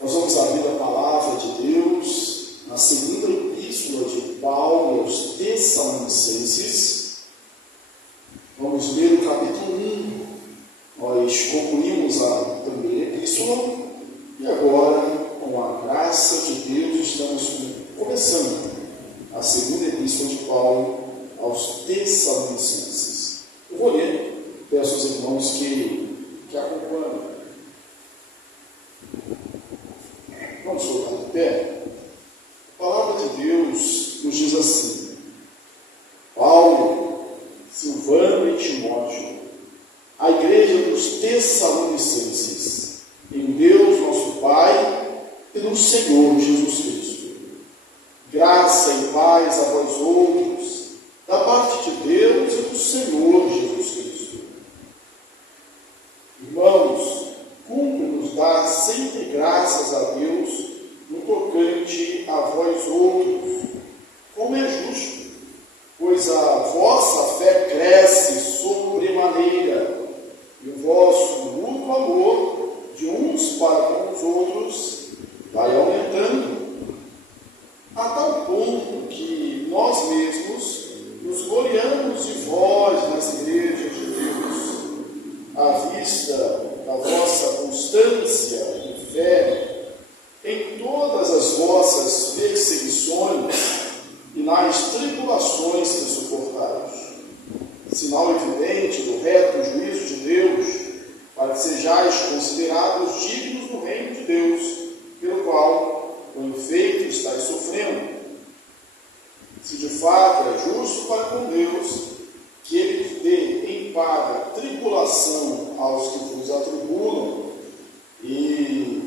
Nós vamos abrir a palavra de Deus na segunda epístola de Paulo aos Tessalonicenses. Vamos ler o capítulo 1. Nós concluímos a primeira epístola e agora, com a graça de Deus, estamos começando a segunda epístola de Paulo aos Tessalonicenses. Eu vou ler, peço aos irmãos que acompanhem. Vamos colocar de pé. A palavra de Deus nos diz assim: Paulo, Silvano e Timóteo, a igreja dos Tessalonicenses, em Deus nosso Pai e no Senhor Jesus Cristo. Graça e paz a vós outros, da parte de Deus e do Senhor Jesus Cristo. Irmãos, cumpre-nos dar sempre graças a Deus no tocante a vós outros, como é justo, pois a vossa fé cresce sobremaneira, e o vosso mútuo amor de uns para com os outros vai aumentando, a tal ponto que nós mesmos nos gloriamos de vós nas igrejas de Deus, à vista da vossa constância e fé em todas as vossas perseguições e nas tribulações que suportais, sinal evidente do reto juízo de Deus, para que sejais considerados dignos do reino de Deus, pelo qual com efeito estáis sofrendo. Se de fato é justo para com Deus que Ele dê em paga tribulação aos que vos atribulam, e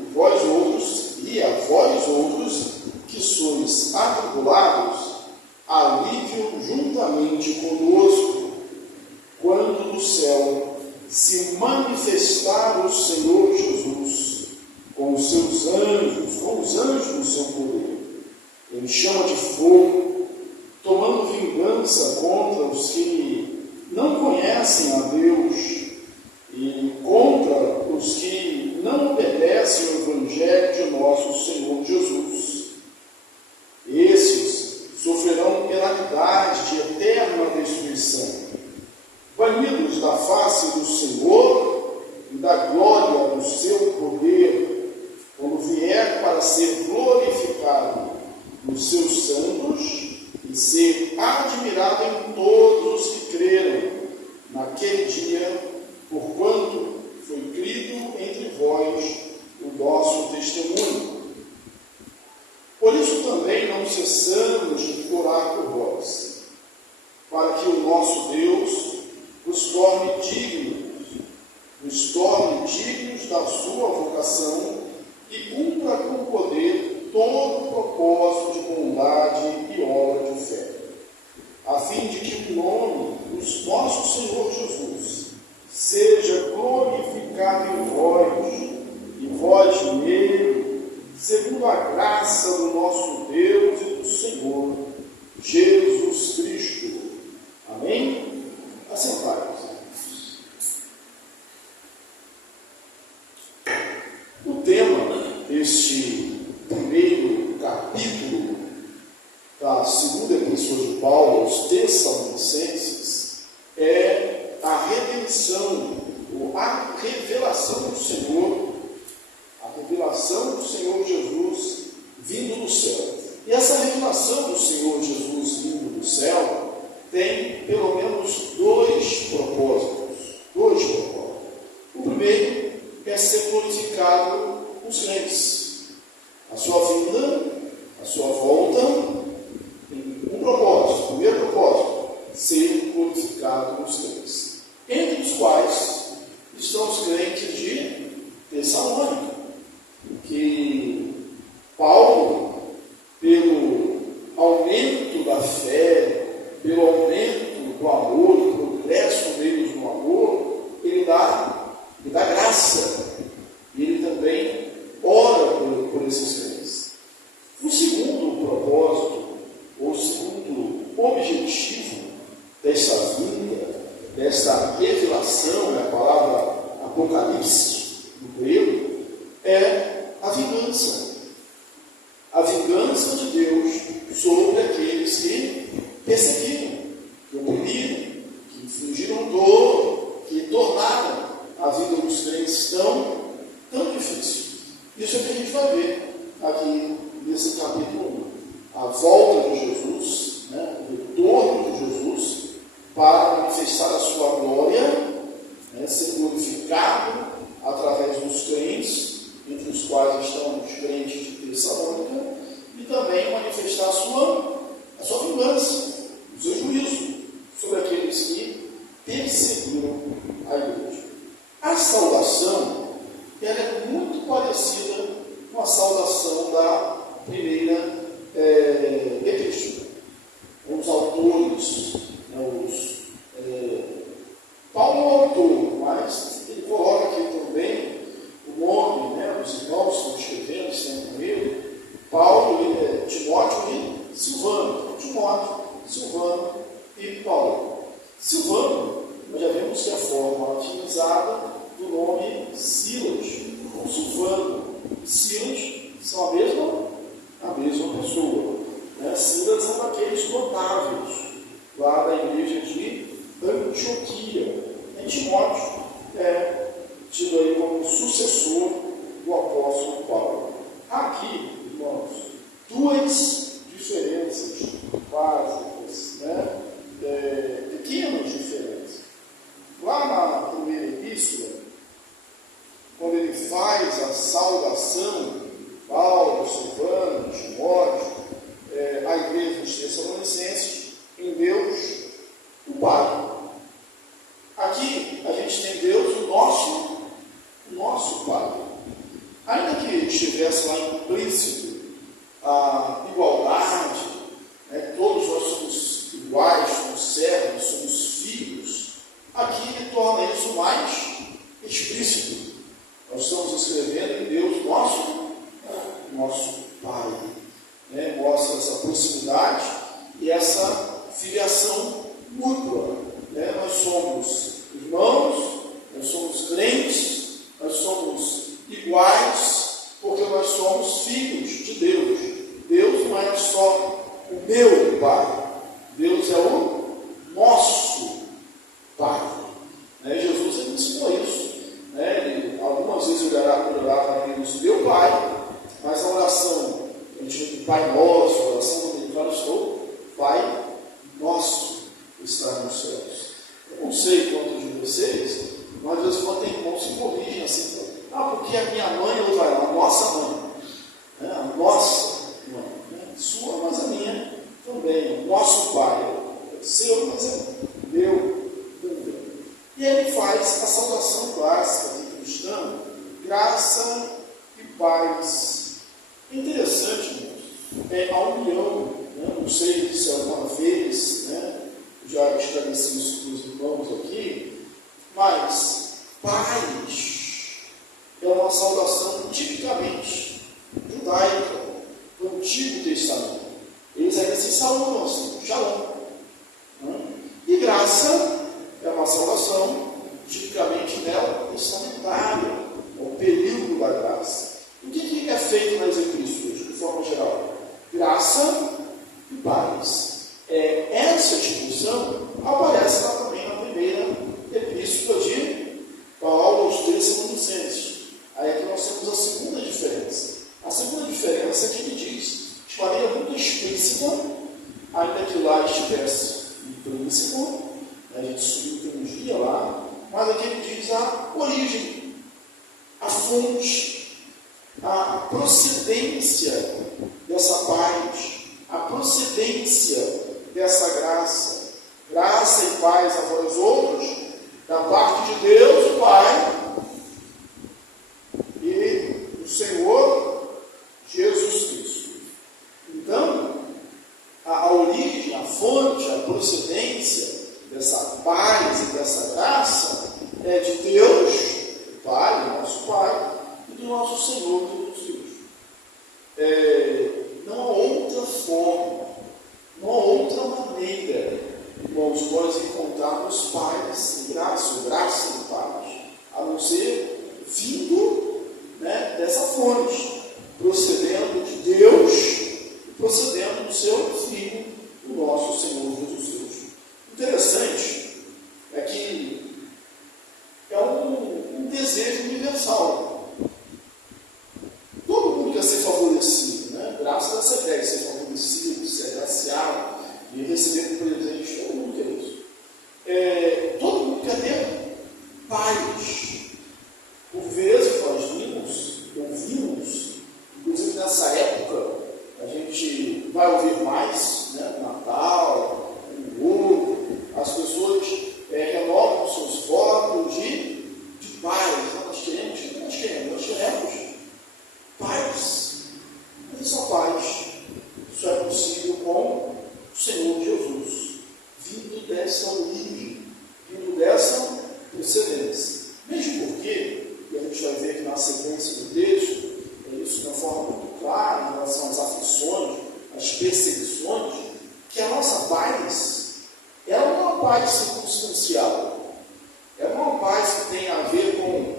a vós outros que sois atribulados, alívio juntamente conosco, quando do céu se manifestar o Senhor Jesus com os seus anjos, com os anjos do seu poder, em chama de fogo, tomando vingança contra os que não conhecem a Deus e contra os que não obedecem ao Evangelho de nosso Senhor Jesus. Esses sofrerão penalidade de eterna destruição, banidos da face do Senhor e da glória do seu poder, quando vier para ser glorificado nos seus santos e ser admirado em todos os que creram naquele dia, porquanto foi crido entre vós o nosso testemunho. Por isso também não cessamos de orar por vós, para que o nosso Deus nos torne dignos da sua vocação e cumpra com poder todo o propósito de bondade e obra de fé, a fim de que o nome do nosso Senhor Jesus seja glorificado em vós, e vós nele, segundo a graça do nosso Deus e do Senhor Jesus Cristo. Amém? Assentai-vos. O tema deste primeiro capítulo da segunda epístola de Paulo aos Tessalonicenses é a redenção, ou a revelação do Senhor, a revelação do Senhor Jesus vindo do céu. E essa revelação do Senhor Jesus vindo do céu tem pelo menos dois propósitos. O primeiro é ser glorificado os crentes. A sua vinda, a sua volta, tem um propósito. O primeiro propósito, ser glorificado os crentes, entre os quais estão os crentes de Tessalônica, que Paulo, pelo aumento da fé, pelo aumento do amor, do progresso deles no amor, ele dá graça. E ele também ora por esses crentes. O segundo propósito, ou o segundo objetivo dessa vinda, dessa revelação, é a palavra apocalipse no grego, vingança. A vingança de Deus sobre aqueles que perseguiram, que oprimiram, que infligiram dor, que tornaram a vida dos crentes tão difícil. Isso é o que a gente vai ver aqui nesse capítulo 1. A volta de Jesus, o retorno de Jesus para manifestar a sua glória, ser glorificado através dos crentes, entre os quais estão os crentes de Tessalônica, e também manifestar a sua vingança, o seu juízo sobre aqueles que perseguiram a igreja. A saudação, ela é muito parecida com a saudação da primeira epístola. Os autores, Paulo é o autor, mas ele coloca aqui também o nome dos irmãos que estão escrevendo, estão com ele. Paulo, Timóteo e Silvano. Timóteo, Silvano e Paulo. Silvano, nós já vimos que é a forma latinizada do nome Silas, ou Silvano. Silas são a mesma pessoa. Silas é um daqueles notáveis lá da igreja de Antioquia. E Timóteo é tido aí como sucessor do apóstolo Paulo. Aqui, irmãos, duas diferenças básicas, pequenas diferenças. Lá na primeira epístola, quando ele faz a saudação, Paulo, Silvano, Timóteo, a igreja dos Tessalonicenses, em Deus, o Pai. Aqui a gente tem Deus, o nosso Pai. Ainda que estivesse lá implícito a igualdade, todos nós somos iguais, somos servos, somos filhos, aqui ele torna isso mais explícito. Nós estamos escrevendo em Deus, nosso Pai. Mostra essa proximidade e essa filiação mútua. Nós somos irmãos, nós somos crentes, nós somos iguais, porque nós somos filhos de Deus. Deus não é só o meu Pai, Deus é o nosso Pai. Jesus ele ensinou isso. Algumas vezes ele orava a Deus, meu Pai, mas a oração, a gente chama de Pai Nosso, a oração dominical, estou, Pai Nosso está nos céus. Eu não sei quantos de vocês, mas às vezes quando tem irmãos se corrigem assim, porque a minha mãe outra lá, a nossa mãe, a nossa mãe, sua, mas a minha também, o nosso Pai, é seu, mas é meu também. E ele faz a saudação clássica de cristão, graça e paz. Interessante, irmãos, a união, não sei se alguma vez, já esclareci isso para os irmãos aqui, mas paz é uma saudação tipicamente judaica do Antigo Testamento. Eles ainda se saudam assim, shalom. E graça é uma saudação tipicamente neotestamentária, o período da graça. O que é feito nas epístolas, de forma geral? Graça e paz. Essa distinção aparece lá também na primeira epístola de Paulo aos Tessalonicenses. Aí aqui nós temos a segunda diferença. A segunda diferença é que ele diz, de maneira muito explícita, ainda que lá estivesse implícito, a gente subentendia lá, mas aqui ele diz a origem, a fonte, a procedência dessa paz, a procedência dessa graça. Graça e paz a vós outros, da parte de Deus, o Pai, e do Senhor Jesus Cristo. Então, a origem, a fonte, a procedência dessa paz e dessa graça é de Deus, o Pai, nosso Pai, e do nosso Senhor Jesus Cristo. Não há outra forma, não há outra maneira, irmãos, nós encontrarmos paz e graça, graça e paz, a não ser vindo dessa fonte, procedendo de Deus e procedendo do seu Filho, o nosso Senhor Jesus Cristo. Interessante é que é um desejo universal. Todo mundo quer ser favorecido, né? Graças a essa ideia de ser favorecido, de ser agraciado, de receber um presente. Todo mundo quer isso. Todo mundo quer ter paz. Por vezes nós ouvimos, inclusive nessa época, a gente vai ouvir mais, né? Natal, Ano Novo, as pessoas renovam seus votos de paz. Nós queremos paz. Mas essa paz só é possível com o Senhor Jesus, vindo dessa origem, vindo dessa procedência. Mesmo porque, e a gente vai ver aqui na sequência do texto, isso de uma forma muito clara em relação às aflições, às perseguições, que a nossa paz é uma paz circunstancial, é uma paz que tem a ver com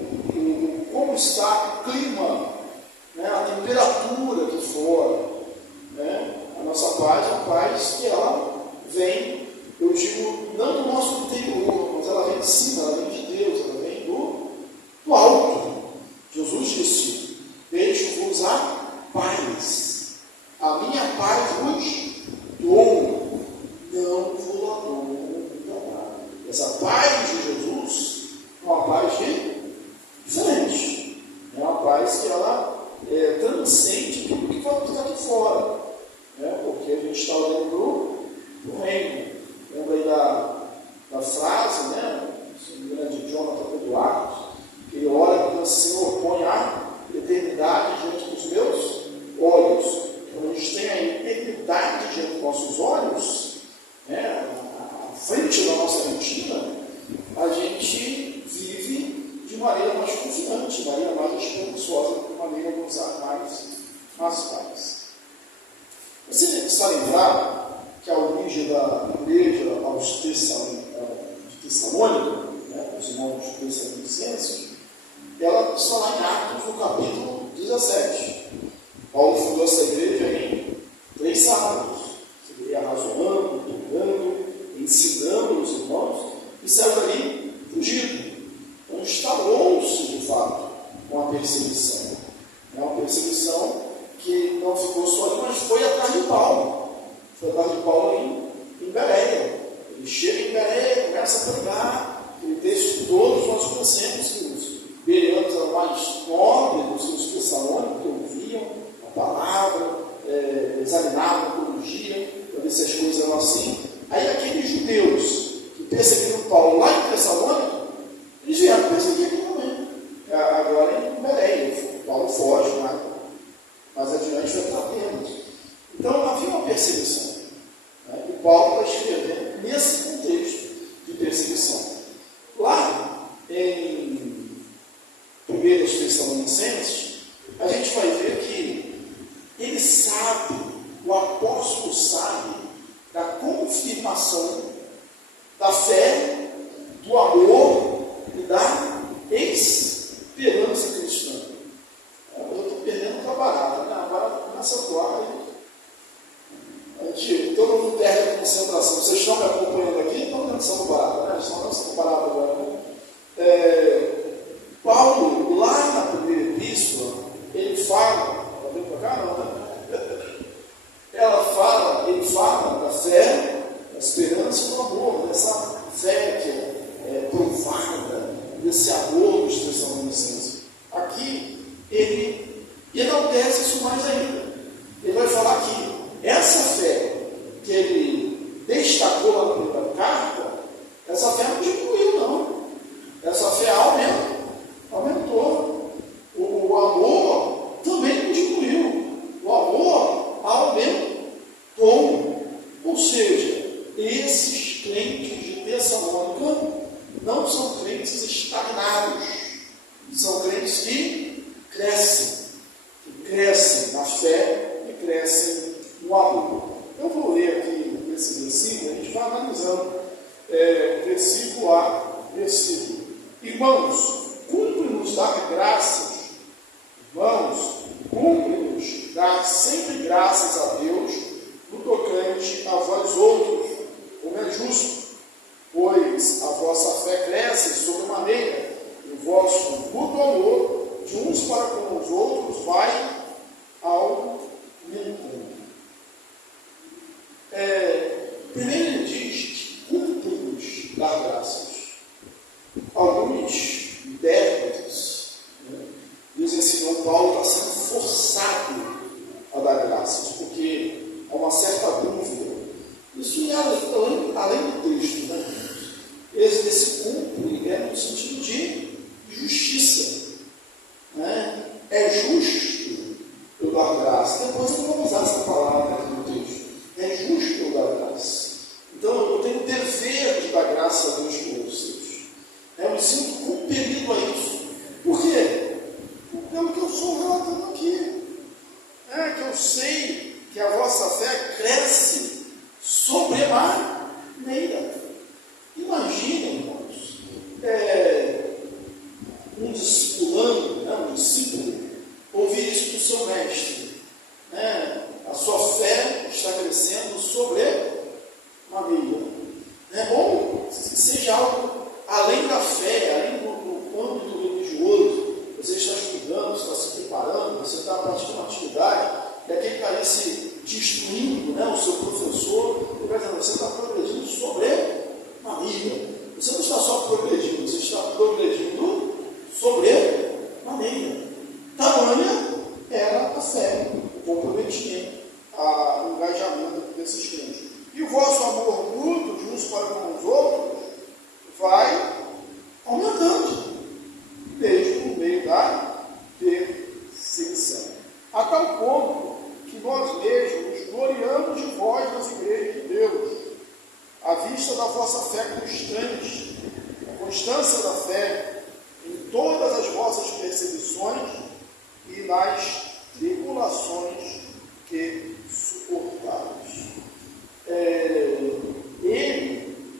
como está o clima, né, a temperatura aqui fora. Né? A nossa paz é uma paz que ela vem, eu digo, não do nosso interior, mas ela vem de cima, ela vem de Deus, ela vem do alto. Jesus disse: deixo-vos a paz, a minha paz vos dou, não vos a dou. Essa paz de Jesus é uma paz diferente, é uma paz que ela transcende tudo que vai estar aqui fora, né? Porque a gente está olhando para o reino. Lembra aí da frase, né? O grande Jonathan Eduardo, que ele ora e diz: Senhor, põe a eternidade diante dos meus olhos. Quando a gente tem a eternidade diante dos nossos olhos, né, à frente da nossa retina, a gente vive de maneira mais confiante, de maneira mais esperançosa, de maneira a usar mais paz. Você está lembrado que a origem da igreja aos de Tessalônica, né, os irmãos tessalonicenses, ela está lá em Atos, no capítulo 17. Paulo fundou essa igreja em 3 sábados. Ele ia razoando, tocando, ensinando os irmãos, e saiu dali fugido. Então instalou-se, de fato, uma perseguição. É uma perseguição que não ficou só ali, mas foi atrás de Paulo. Foi atrás de Paulo em Bereia. Ele chega em Bereia, começa a pregar. Aquele texto todos nós conhecemos, que os bereanos eram mais nobres do que os tessalônicos, que ouviam a palavra, examinavam a teologia, para ver se as coisas eram assim. Aí aqueles judeus que perseguiram Paulo lá em Tessalônica, eles vieram perseguir aqui também. Agora em Bereia. Paulo foge, mas adiante vai para Atenas. Então havia uma perseguição. Né? E Paulo está escrevendo nesse contexto de perseguição. Lá em 1 Tessalonicenses, a gente vai ver que ele sabe, o apóstolo sabe, da confirmação da fé, do amor e da esperança cristã. Eu estou perdendo outra barata, né? A barata começa a voar. Todo mundo perde a concentração. Vocês estão me acompanhando aqui? Estão dançando barata, né? Estão dançando barata agora. Né? Paulo, lá na primeira epístola, ele fala, está vendo para cá? Não, né? Ele fala da fé, da esperança e do amor, dessa fé que é provada, desse amor dos tessalonicenses. Aqui, ele enaltece isso mais ainda. Ele vai falar que essa fé que ele destacou lá na primeira carta, essa fé não diminuiu, não. Essa fé aumentou. O amor também não diminuiu. O amor aumentou. Ou seja, esses crentes de Tessalônica não são crentes estagnados. São crentes que crescem na fé e crescem no amor. Eu vou ler aqui esse versículo, a gente vai analisando versículo a versículo. Irmãos, cumpre-nos dar graças, irmãos, cumpre-nos dar sempre graças a Deus no tocante a vós outros, como é justo, pois a vossa fé cresce sobremaneira, e o vosso mútuo amor de uns para com os outros vai aumentando. Primeiro ele diz que cumpre-nos dar graças. Alguns intérpretes dizem assim: o Paulo está sendo forçado a dar graças, porque há uma certa dúvida. Isso é além do texto, né? Esse cumpre é no sentido de justiça, né? É justo eu dar graça. Depois eu vou usar essa palavra aqui no texto. É justo eu dar graça. Então eu tenho o dever de dar graça a Deus por vocês. Eu me sinto compelido a isso. Por quê? Pelo que eu sou relatando aqui. Que eu sei que a vossa fé cresce sobremaneira. Imaginem, irmãos, um discipulando, um discípulo, ouvir isso do seu mestre. A sua fé está crescendo sobremaneira. É bom que seja algo além da fé, além do âmbito religioso. Você está estudando, você está se preparando, você está praticando uma atividade, e aquele está ali te instruindo, o seu professor, ele vai dizendo: você está progredindo sobremaneira. Você não está só progredindo, você está progredindo sobremaneira. Tamanha era a fé, o comprometimento, o engajamento desses crentes. E o vosso amor mútuo de uns para com os outros vai aumentando, mesmo no meio da perseguição. A tal ponto que nós mesmos nos gloriamos de vós nas igrejas de Deus, à vista da vossa fé constante, a constância da fé em todas as vossas perseguições e nas tribulações que suportais.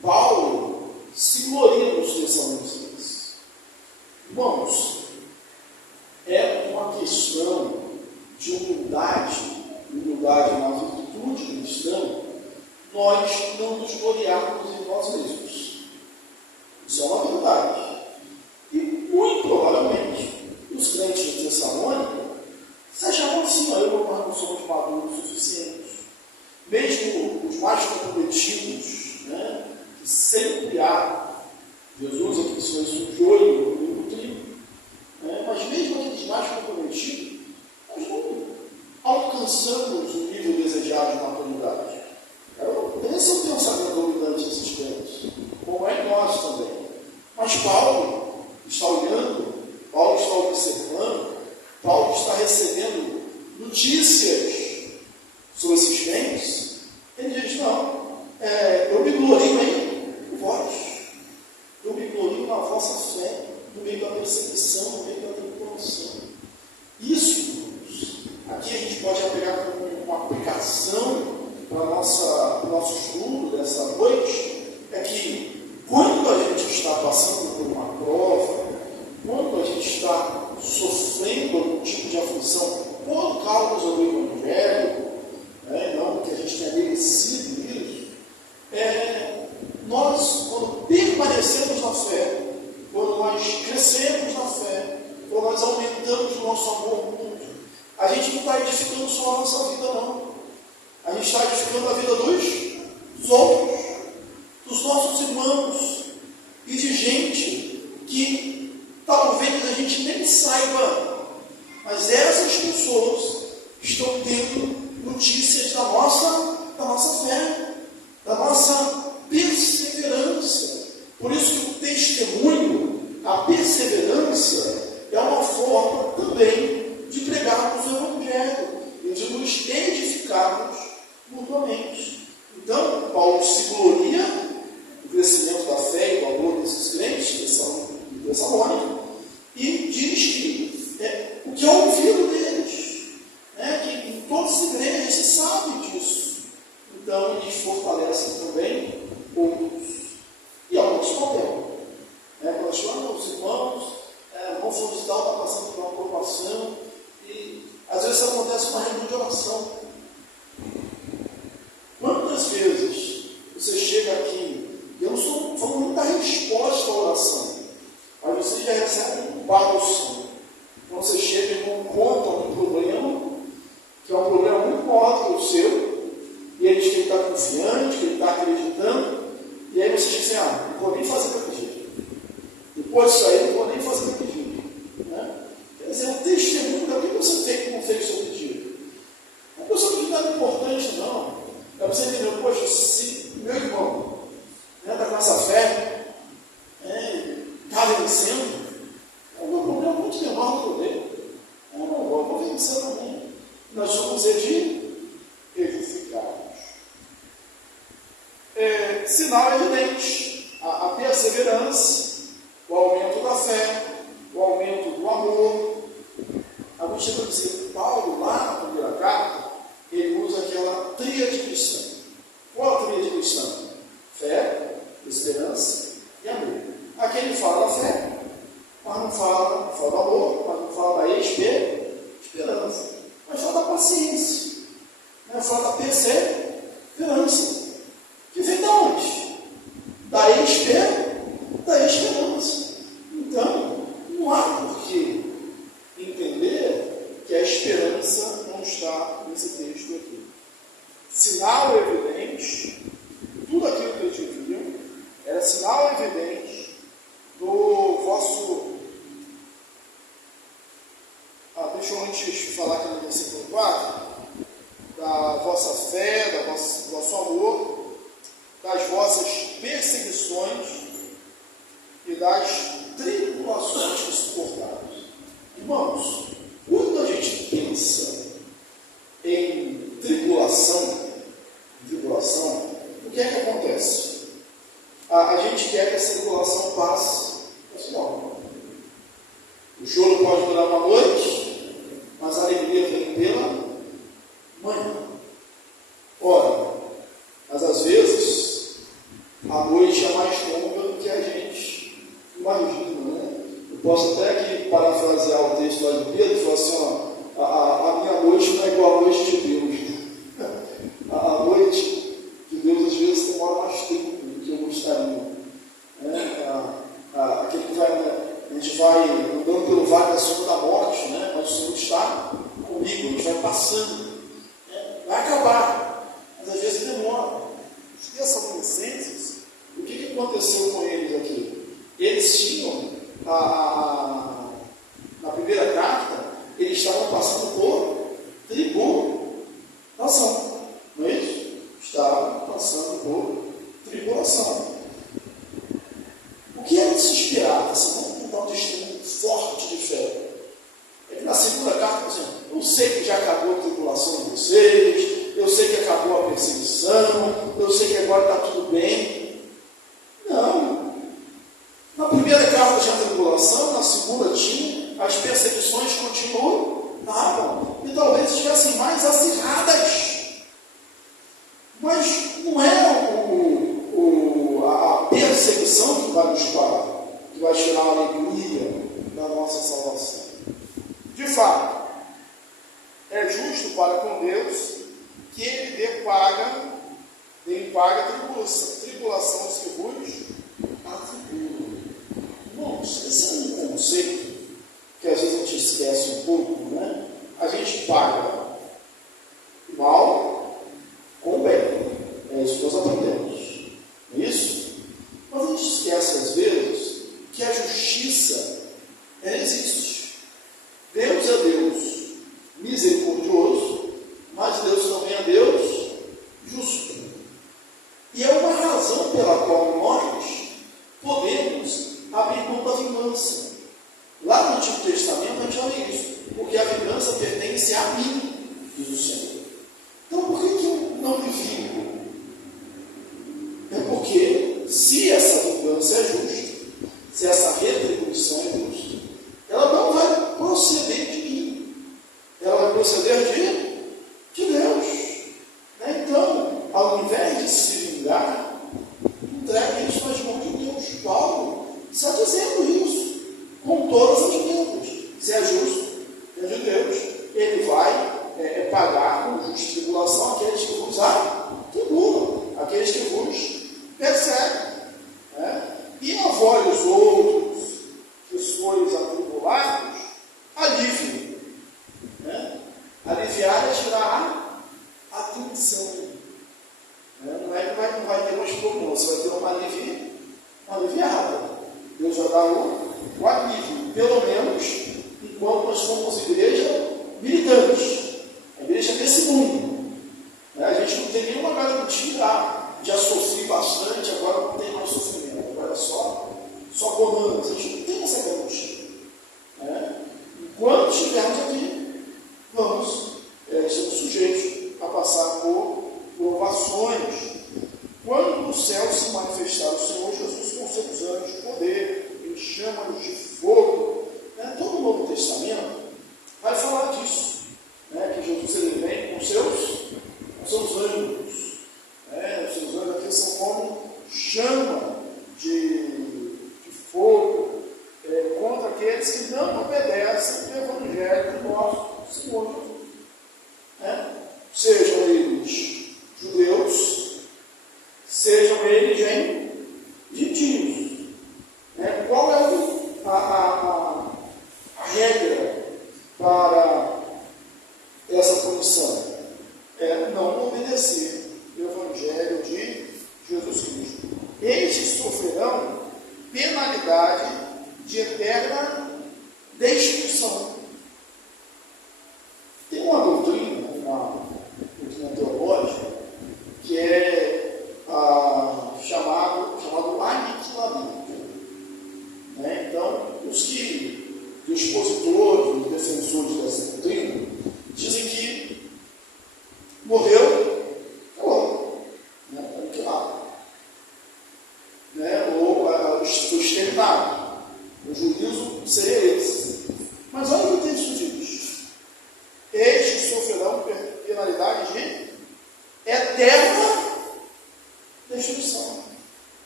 Paulo, se gloria nos Tessalonicenses. Irmãos, é uma questão de humildade na virtude cristã, nós não nos gloriarmos em nós mesmos. Isso é uma verdade. E muito provavelmente os crentes de Tessalônica se achavam assim: nós não somos maduros o suficiente. Mesmo os mais comprometidos, que sempre há, Jesus aqui só isso de olho no trigo, mas mesmo aqueles mais comprometidos, nós não alcançamos o nível desejado de maturidade. Esse é o pensamento dominante desses crentes, como é nós também. Mas Paulo está olhando, Paulo está observando, Paulo está recebendo notícias sobre esses crentes. Ele diz: não, eu me glorio em vós, eu me glorio na vossa fé, no meio da perseguição, no meio da tribulação. Isso, aqui a gente pode apegar como uma aplicação para o nosso estudo dessa noite, é que quando a gente está passando por uma prova, quando a gente está sofrendo algum tipo de aflição por causa do Evangelho, não que a gente tenha merecido isso, nós, quando permanecemos na fé, quando nós crescemos na fé, quando nós aumentamos o nosso amor mútuo, a gente não está edificando só a nossa vida, não. A gente está edificando a vida dos outros, dos nossos irmãos e de gente que talvez a gente nem saiba, mas essas pessoas estão tendo notícias da nossa fé, da nossa perseverança. Por isso que o testemunho, a perseverança, é uma forma também de pregarmos o Evangelho e de nos edificarmos mutuamente. Então, Paulo se gloria do crescimento da fé e do amor desses crentes de Tessalônica e diz que o que é ouvido deles, que em todas as igrejas se sabe disso. Então, eles fortalecem também outros. E alguns papel. Quando chamam os irmãos, vão solicitar, está passando por uma aprovação, e às vezes não contam um problema, que é um problema muito maior do que o seu, e ele diz que ele está confiante, que ele está acreditando, e aí você diz assim, não vou nem fazer para pedir. Depois disso aí, não vou nem fazer para pedir. Né? Quer dizer, o testemunho daquilo que você fez, não fez o seu pedido. Não é que o seu pedido nada importante, não. É você entender, poxa, se meu irmão está com essa fé, está vencendo, o meu problema é muito menor do que o dele. Eu vou vencer também. Nós somos edificados. Sinal evidente, a perseverança, o aumento da fé, o aumento do amor. Alguns chegam a dizer, Paulo, lá na primeira carta, ele usa aquela tríade cristã. Qual a tríade cristã? Fé, esperança e amor. Aqui ele fala da fé, mas não fala do amor, mas não fala da esperança, mas fala da paciência, né? Fala da perseverança, que vem de onde? Da esperança. Então, não há por que entender que a esperança não está nesse texto aqui. Sinal evidente, tudo aquilo que eu te viu, era sinal evidente do vosso. Deixa eu antes falar aqui no versículo 4, da vossa fé, do vosso amor, das vossas perseguições e das tribulações que suportados. Irmãos, quando a gente pensa em tribulação, o que é que acontece? A gente quer que essa tribulação passe, mas não. O choro pode durar uma noite, mas a alegria vem pela manhã. Ora, mas às vezes a noite é mais longa do que a gente imagina, né? Eu posso até aqui parafrasear o texto lá de Pedro e falar assim, a minha noite não é igual a noite de Deus. A noite de Deus às vezes demora mais tempo do que eu gostaria. Aquele que a gente vai andando pelo vale da sombra da morte, né? Mas o Senhor está comigo, a gente vai passando. Vai acabar, mas às vezes demora. Os Tessalonicenses, o que aconteceu com eles aqui? Eles tinham, na primeira carta, eles estavam passando por tribulação, não é isso? Estavam passando por tribulação. O que era de se esperar? Vamos dar um testemunho forte de fé. É que na segunda carta, por exemplo, eu sei que já acabou a tribulação de vocês, eu sei que acabou a perseguição, eu sei que agora está tudo bem. Não. Na primeira carta tinha a tribulação, na segunda tinha, as perseguições continuavam, e talvez estivessem mais acirradas. Mas não é a perseguição que vai nos parar, que vai tirar a alegria da nossa salvação. De fato, é justo para com Deus que Ele dê paga tribulação aos que vos atribulam. Irmãos, esse é um conceito que às vezes a gente esquece um pouco, né? A gente paga mal com bem. É isso que nós aprendemos. Não é isso? Mas a gente esquece às vezes que a justiça existe. Deus é Deus misericordioso, mas Deus também é Deus justo. E é uma razão pela qual nós podemos abrir mão da vingança. Lá no Antigo Testamento a gente já lê isso, porque a vingança pertence a mim, diz o Senhor. Então por que eu não me vingo? É porque se essa vingança é justa, se essa retribuição é justa, ela não vai proceder de mim, ela vai proceder de Deus. Então, ao invés de se vingar, entregue isso nas mãos de Deus. Paulo está dizendo isso com todas as letras. Se é justo, é de Deus. Ele vai pagar com justa tribulação aqueles que vos atribulam, aqueles que vos perseguem. E a vós outros que sois atribulados, alívio. Senhor. Sejam eles judeus, sejam eles gentios. Qual é a regra para essa punição? É não obedecer o Evangelho de Jesus Cristo. Estes sofrerão penalidade de eterna destruição. Tem uma doutrina, uma doutrina teológica, que é chamado aniquilamento. Então, os expositores, os defensores dessa doutrina, dizem que morreu, acabou, aniquilado. Ou foi exterminado. O juízo seria esse. Mas olha o que o texto diz: estes sofrerão penalidade de eterna destruição.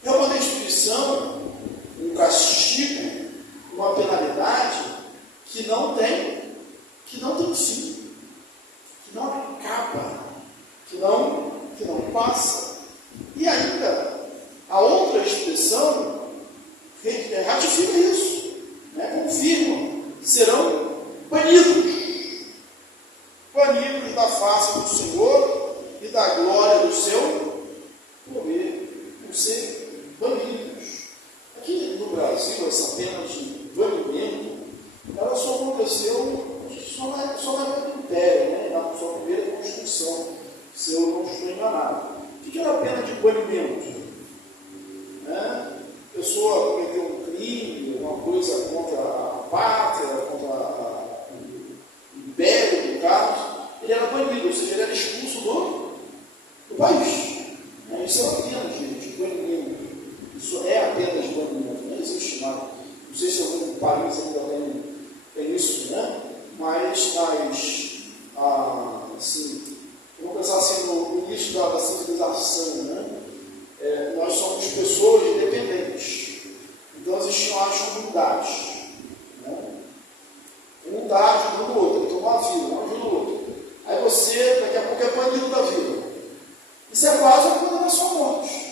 É uma destruição, um castigo, uma penalidade que não tem fim, que não acaba, que não passa. E ainda, a outra expressão ratifica isso, confirma: serão banidos da face do Senhor e da glória do seu poder. Vão ser banidos. Aqui no Brasil, essa pena de banimento, ela só aconteceu só na época do Império, na sua primeira Constituição, se eu não estou enganado. O que era a pena de banimento? A pessoa cometeu um crime, alguma coisa contra a pátria, contra o império, no caso, ele era banido, ou seja, ele era expulso do país. Isso é uma pena de banimento. Isso é a pena de banimento. Não existe mais. Não sei se algum país ainda tem isso, mas vamos pensar assim, no início da civilização, nós somos pessoas independentes. Então existiam as comunidades. Comunidade um do outro, então uma vida, um ajuda o outro. Aí você, daqui a pouco, é banido da vida. Isso é quase a condenação à morte.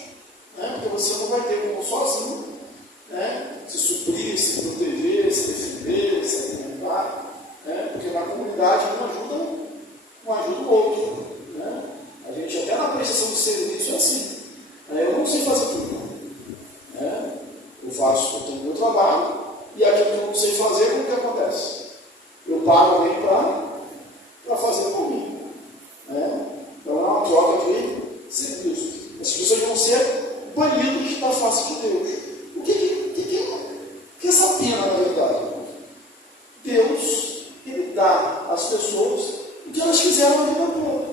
Porque você não vai ter como sozinho se suprir, se proteger, se defender, se alimentar. Porque na comunidade um ajuda o outro. A gente, até na prestação de serviço, é assim. Eu não sei fazer tudo. Eu tenho meu trabalho, e aquilo que eu não sei fazer, o que acontece? Eu pago alguém para fazer por mim. Então é uma troca de serviço. As pessoas vão ser banidos da face de Deus. O que é essa pena, na verdade? Deus, Ele dá às pessoas o que elas quiseram a vida toda.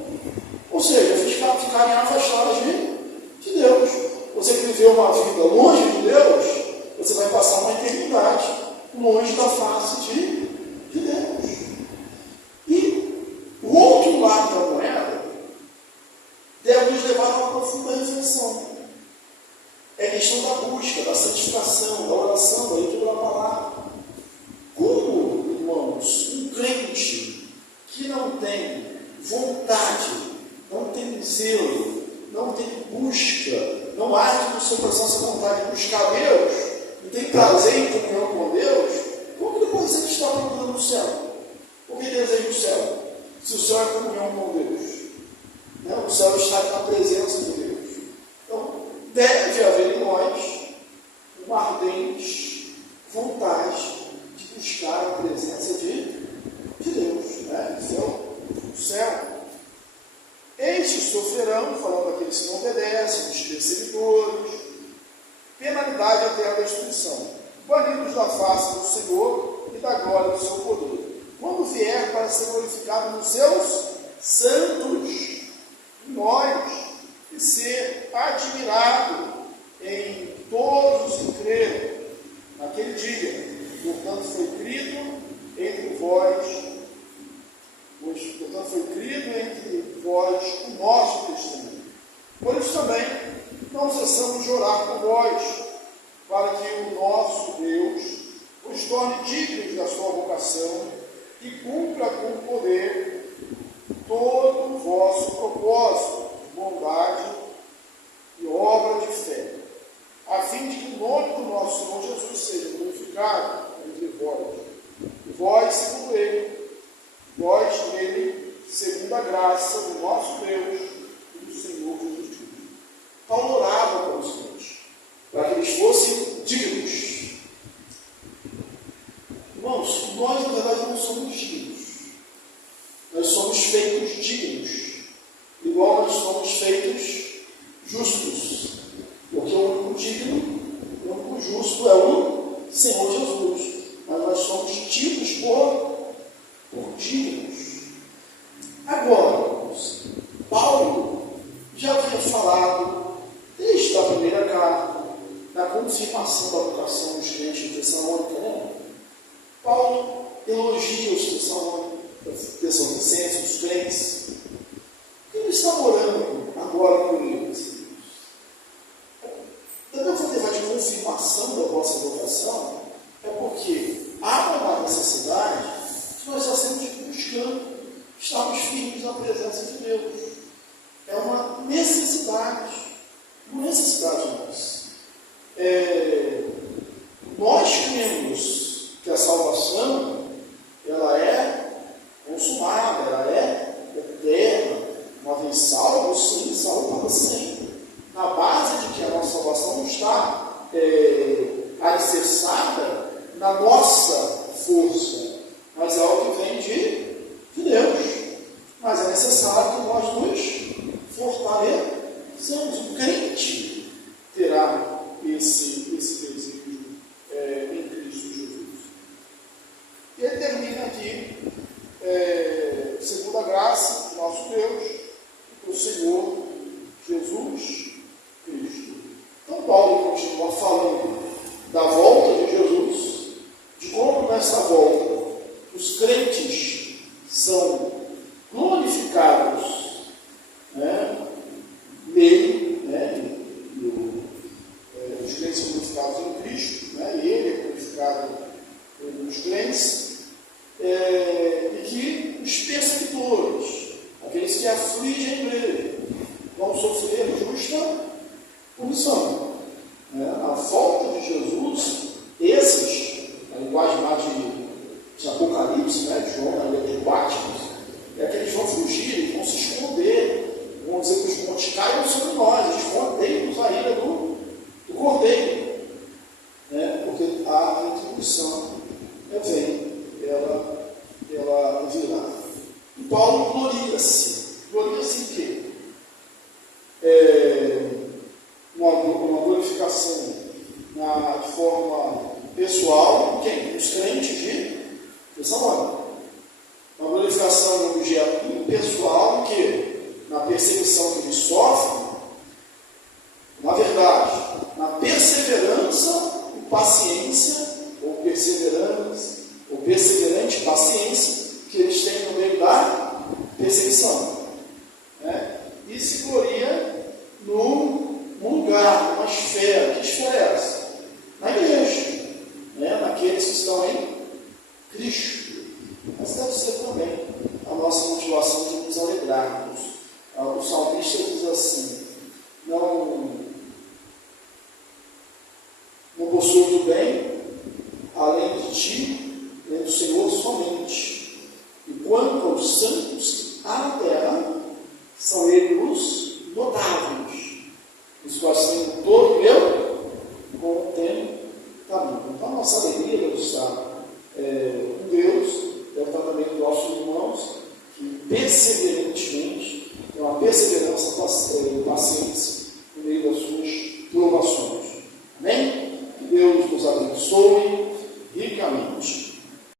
Ou seja, ficarem afastadas de Deus. Você que viveu uma vida longe de Deus, você vai passar uma eternidade longe da face de Deus. E o outro lado da moeda deve nos levar a uma profunda reflexão. É a questão da busca, da santificação, da oração, da leitura da palavra. Como, irmãos, um crente que não tem vontade, não tem zelo, não tem busca, não arde no seu coração essa vontade de buscar Deus, não tem prazer em comunhão com Deus, como depois ele está procurando o céu? Por que deseja o céu? Se o céu é comunhão com Deus, o céu está na presença de Deus. Então, deve haver em nós uma ardente vontade de buscar a presença de Deus. Esse é o céu. Estes sofrerão, falando daqueles que não obedecem, dos perseguidores, penalidade até a destruição, banidos da face do Senhor e da glória do seu poder, quando vier para ser glorificado nos seus santos, nós, e ser admirado em todos os que creram naquele dia. Portanto, foi crido entre vós o nosso testemunho. Por isso também não cessamos de orar por vós, para que o nosso Deus os torne dignos da sua vocação e cumpra com poder todo o vosso propósito de bondade e obra de fé, a fim de que o nome do nosso Senhor Jesus seja glorificado entre vós, e vós segundo ele, vós nele, segundo a graça do nosso Deus e do Senhor Jesus Cristo. Paulo orava pelos crentes, para que eles fossem dignos. Irmãos, nós na verdade não somos dignos. Nós somos feitos dignos, igual nós somos feitos justos. Porque o único digno, o único justo é o Senhor Jesus. Mas nós somos tidos por dignos. Agora, irmãos, Paulo já havia falado, desde a primeira carta, na confirmação da vocação dos crentes de Tessalônica, né? Paulo elogia os tessalonicenses, os crentes. Por que ele está orando agora por eles? Também vou levar de confirmação da vossa vocação, é porque há uma necessidade que nós estamos buscando, estamos firmes na presença de Deus. É uma necessidade nossa. Nós cremos que a salvação, ela é consumada, ela é eterna. Uma vez salvo, sim, salvo para sempre. Na base de que a nossa salvação não está alicerçada na nossa força, mas é algo que vem de Deus. Mas é necessário que nós nos fortaleçamos. O crente terá esse desejo em Cristo Jesus. E ele termina aqui, segundo a graça do nosso Deus e do Senhor Jesus Cristo. Então Paulo continua falando da volta de Jesus, de como nessa volta os crentes são glorificados, né, nele, né, os crentes são glorificados em Cristo, né, e ele é glorificado nos crentes, e que os perseguidores, aqueles que afligem a igreja, vão sofrer justa punição. A volta de Jesus, esses, a linguagem lá de Apocalipse, né, de João, de Patmos, é que eles vão fugir, eles vão se esconder, vão dizer que os montes caiam sobre nós, eles vão ater-nos a ira do Cordeiro, né, porque a retribuição vem, ela virá. E Paulo gloria-se em quê? Uma glorificação na forma pessoal, quem? Os crentes de Tessalônica. Uma glorificação no objeto impessoal, que na perseguição que eles sofrem, na verdade, na perseverança e paciência, ou perseverante paciência, que eles têm no meio da perseguição. Né? E se gloria num lugar, numa esfera. Que esfera é essa? Na igreja, né? Naqueles que estão em Cristo. Mas deve ser também a nossa motivação de nos alegrarmos. O salmista diz assim: não possuo do bem além de ti, além do Senhor somente. E quanto aos santos à terra, são eles os notáveis, os quais têm todo meu contentamento. Então a nossa alegria deve estar com Deus, deve estar também com nossos irmãos, que perseverantemente, é uma perseverança paciente,